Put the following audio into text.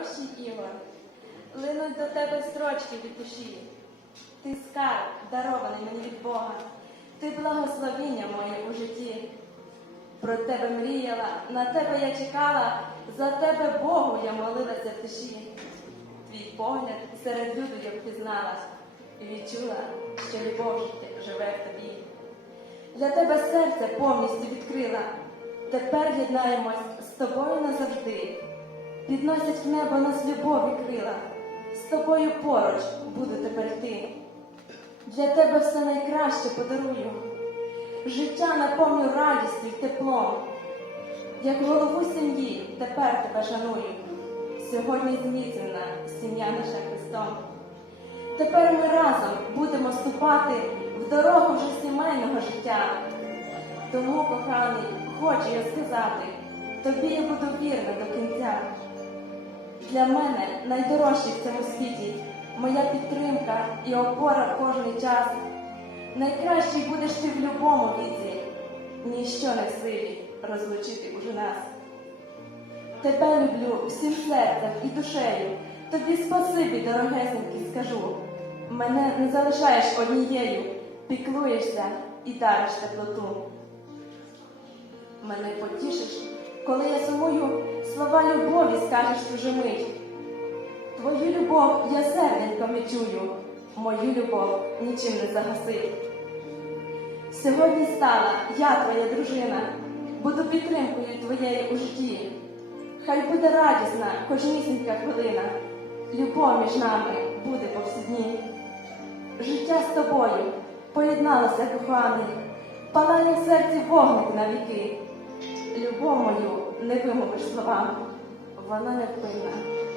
найдорожчий Ігор, линуть до тебе строчки від душі. Ти скарб, дарований мені від Бога, ти благословіння моє у житті. Про тебе мріяла, на тебе я чекала, за тебе Богу я молилася в тиші. Твій погляд серед люду я впізнала і відчула, що любов живе в тобі. Для тебе серце повністю відкрила. Тепер єднаємось з тобою назавжди. Підносять в небо нас любові крила. З тобою поруч буду тепер йти. Для тебе все найкраще подарую. Життя наповню радістю й теплом. Як голову сім'ї тепер тебе шаную. Сьогодні зміцнена сім'я наша Христом. Тепер ми разом будемо ступати в дорогу вже сімейного життя. Тому, коханий, хочу я сказати, тобі я буду вірна до кінця. Для мене найдорожчий в цьому світі моя підтримка і опора в кожний час. Найкращий будеш ти в любому віці, ніщо не в силі розлучити уже нас. Тебе люблю всім серцем і душею. Тобі спасибі, дорогесенький, скажу. Мене не залишаєш однією, піклуєшся і дариш теплоту. Мене потішиш, коли я сумую, слова любові скажеш чужу мить. Твою любов я серденьком відчую, мою любов нічим не загасить. Сьогодні стала я твоя дружина, буду підтримкою твоєї у житті. Хай буде радісна кожнісінька хвилина, любов між нами буде повсідні. Життя з тобою поєдналося коханий, палає в серці вогник на віки. Любов мою не вимовиш словами, вона невпинна, мов вода.